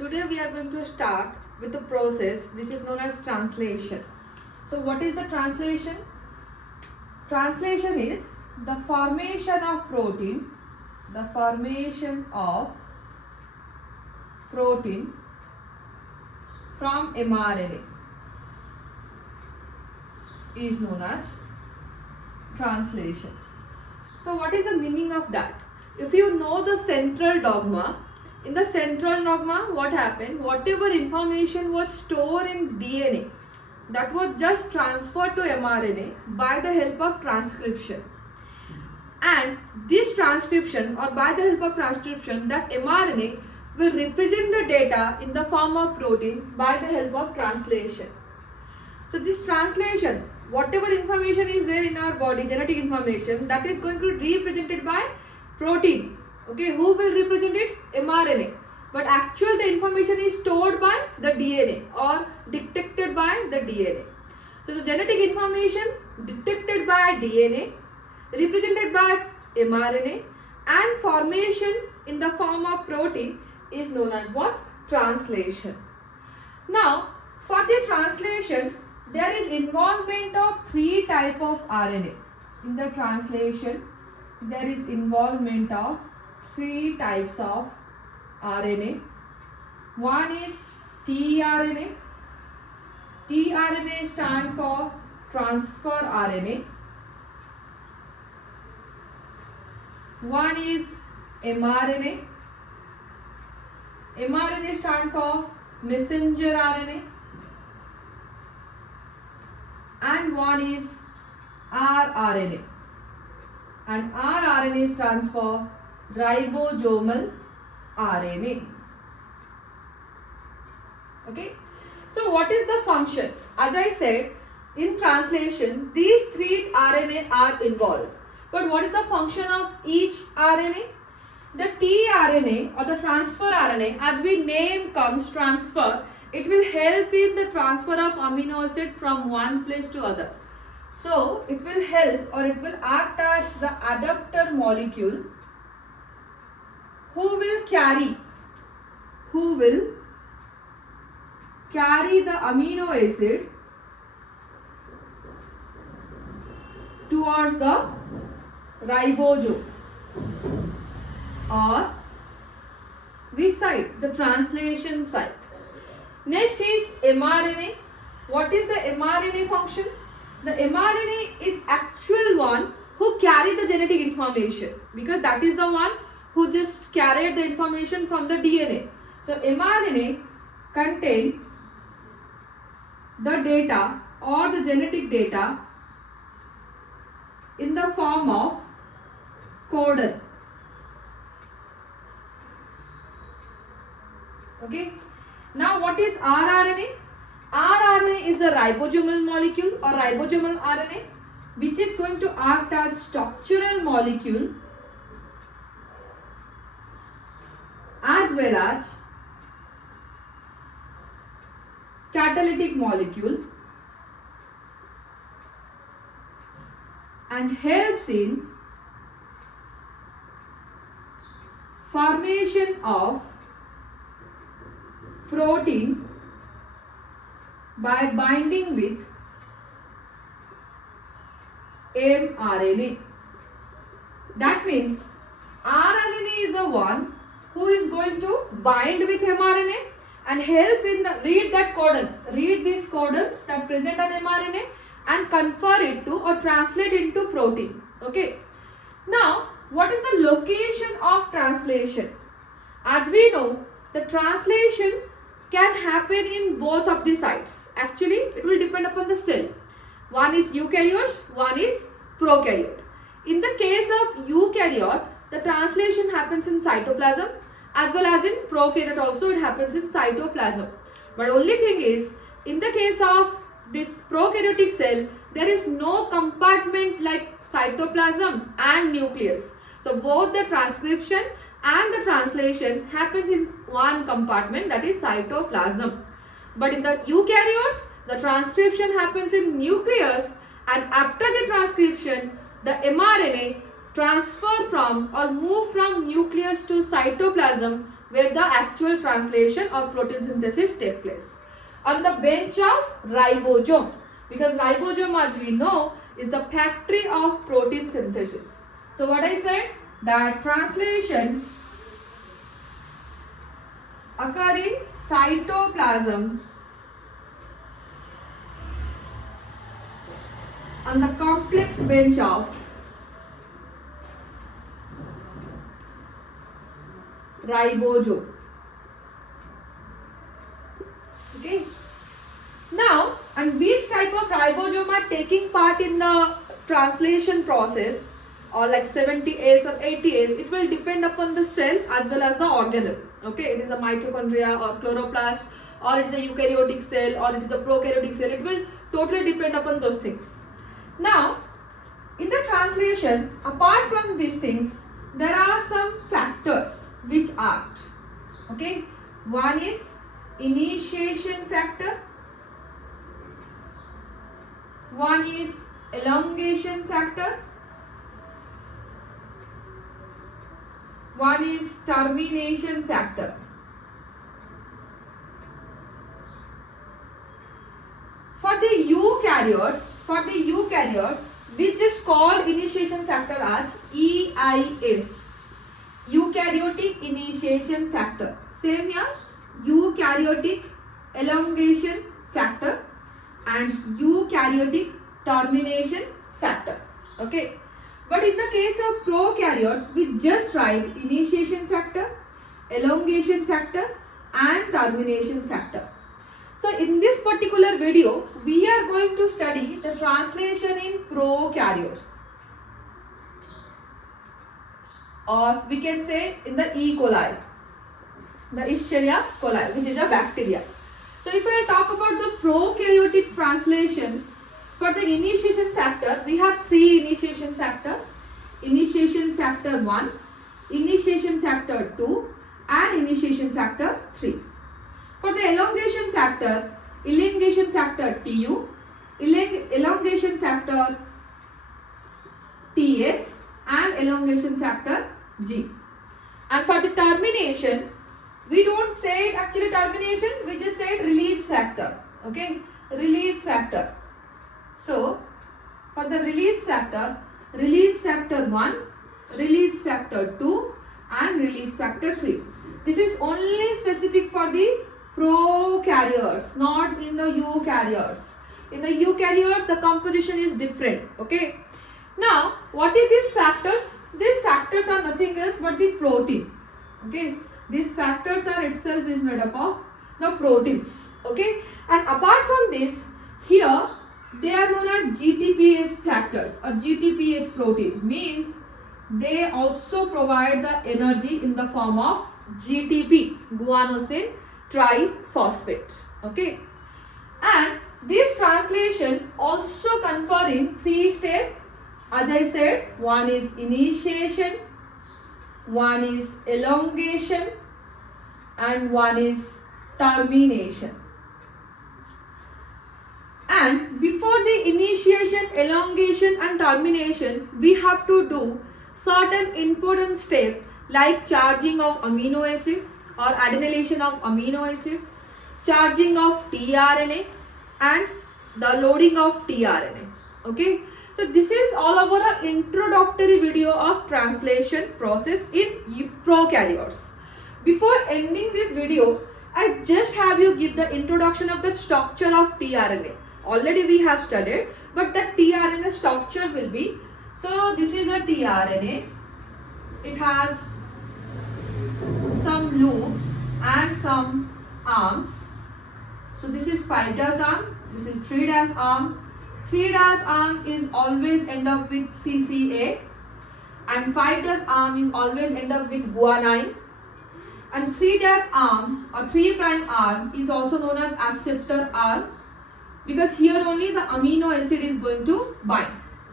Today we are going to start with a process which is known as translation. So what is the translation? Translation is the formation of protein from mRNA is known as translation. So what is the meaning of that? If you know the central dogma, in the central dogma what happened? Whatever information was stored in DNA, that was just transferred to mRNA by the help of transcription. And this transcription, or by the help of transcription, that mRNA will represent the data in the form of protein by the help of translation. So this translation, whatever information is there in our body, genetic information, that is going to be represented by protein. Okay, who will represent it? mRNA. But actually the information is stored by the DNA or detected by the DNA. So the genetic information detected by DNA, represented by mRNA, and formation in the form of protein is known as what? Translation. Now, for the translation, there is involvement of three types of RNA. In the translation, there is involvement of three types of RNA. One is tRNA. tRNA stands for transfer RNA. One is mRNA. mRNA stands for messenger RNA. And one is rRNA. And rRNA stands for ribosomal RNA. Okay. So what is the function? As I said, in translation, these three RNA are involved. But what is the function of each RNA? The tRNA or the transfer RNA, as we name comes transfer, it will help in the transfer of amino acid from one place to other. So it will help, or it will act as the adapter molecule who will carry the amino acid towards the ribosome, or which side? The translation side. Next is mRNA. What is the mRNA function? The mRNA is actual one who carry the genetic information, because that is the one who just carried the information from the DNA. So mRNA contain the data or the genetic data in the form of codon. Okay. Now what is rRNA? rRNA is a ribosomal molecule or ribosomal RNA, which is going to act as structural molecule as well as catalytic molecule, and helps in formation of protein by binding with mRNA. That means rRNA is the one who is going to bind with mRNA and help in the read these codons that present on mRNA and convert it to or translate into protein. Okay. Now, what is the location of translation? As we know, the translation can happen in both of the sites. Actually, it will depend upon the cell. One is eukaryotes, one is prokaryote. In the case of eukaryote, the translation happens in cytoplasm, as well as in prokaryote also it happens in cytoplasm. But only thing is, in the case of this prokaryotic cell, there is no compartment like cytoplasm and nucleus. So both the transcription and the translation happens in one compartment, that is cytoplasm. But in the eukaryotes, the transcription happens in nucleus, and after the transcription, the mRNA transfer from or move from nucleus to cytoplasm where the actual translation or protein synthesis take place. On the bench of ribosome, because ribosome, as we know, is the factory of protein synthesis. So what I said, that translation occur in cytoplasm on the complex bench of ribosome. Okay. Now, and which type of ribosome are taking part in the translation process, or like 70S or 80S, it will depend upon the cell as well as the organelle. Okay, it is a mitochondria or chloroplast, or it is a eukaryotic cell, or it is a prokaryotic cell. It will totally depend upon those things. Now, in the translation, apart from these things, there are some factors which act. Okay, one is initiation factor, one is elongation factor, one is termination factor. For the eukaryotes, we just call initiation factor as EIF, eukaryotic initiation factor. Same here, eukaryotic elongation factor and eukaryotic termination factor. Okay, but in the case of prokaryote, we just write initiation factor, elongation factor and termination factor. So in this particular video, we are going to study the translation in prokaryotes, or we can say in the E. coli, the Escherichia coli, which is a bacteria. So if I talk about the prokaryotic translation, for the initiation factor, we have three initiation factors: initiation factor 1, initiation factor 2 and initiation factor 3. For the elongation factor TU, elongation factor TS and elongation factor G. And for the termination, we don't say it actually termination, we just say it release factor. Okay, release factor. So for the release factor 1, release factor 2 and release factor 3. This is only specific for the prokaryotes, not in the eukaryotes. In the eukaryotes, the composition is different. Okay. Now, what is these factors? These factors are nothing else but the protein. Okay. These factors are itself is made up of the proteins. Okay. And apart from this, here they are known as GTPase factors or GTPase protein. Means they also provide the energy in the form of GTP, guanosine triphosphate. Okay, and this translation also confer in 3 steps. As I said, one is initiation, one is elongation and one is termination. And before the initiation, elongation and termination, we have to do certain important steps like charging of amino acid or adenylation of amino acid, charging of tRNA and the loading of tRNA. Okay, so this is all over an introductory video of translation process in prokaryotes. Before ending this video, I just have you give the introduction of the structure of tRNA. Already we have studied, but the tRNA structure will be, so this is a tRNA. It has some loops and some arms. So this is 5' arm, this is 3' arm. 3' arm is always end up with CCA and 5' arm is always end up with guanine. And 3' arm or 3' arm is also known as acceptor arm, because here only the amino acid is going to bind.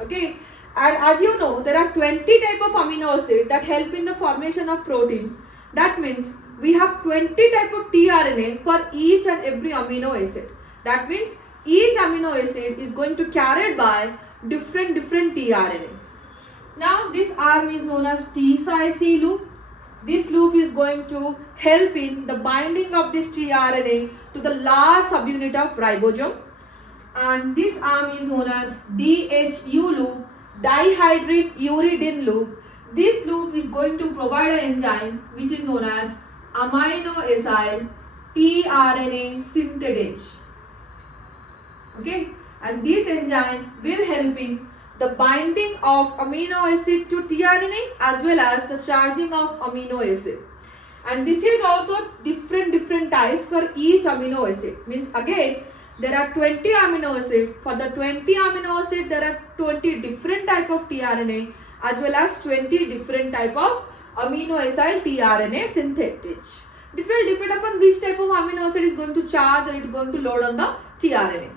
Okay, and as you know, there are 20 type of amino acid that help in the formation of protein. That means we have 20 type of tRNA for each and every amino acid. That means each amino acid is going to carried by different tRNA. Now this arm is known as T-C loop This loop is going to help in the binding of this tRNA to the large subunit of ribosome. And this arm is known as DHU loop, dihydrouridine loop. This loop is going to provide an enzyme which is known as amino acyl tRNA synthetase. Okay, and this enzyme will help in the binding of amino acid to tRNA as well as the charging of amino acid. And this is also different types for each amino acid. Means again, there are 20 amino acid. For the 20 amino acid, there are 20 different type of tRNA as well as 20 different type of amino acyl tRNA synthetase. It will depend upon which type of amino acid is going to charge or it is going to load on the tRNA.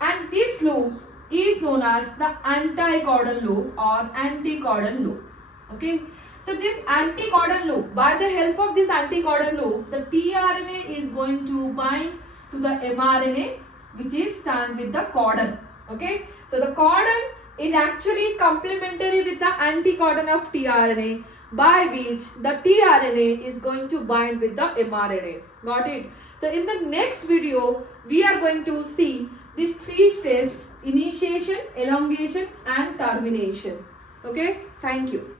And this loop is known as the anti-codon loop or anti-codon loop. Okay. So this anti-codon loop, by the help of this anti-codon loop, the tRNA is going to bind to the mRNA, which is stand with the codon. Okay. So the codon is actually complementary with the anti-codon of tRNA, by which the tRNA is going to bind with the mRNA. Got it? So in the next video, we are going to see these 3 steps: initiation, elongation and termination. Okay. Thank you.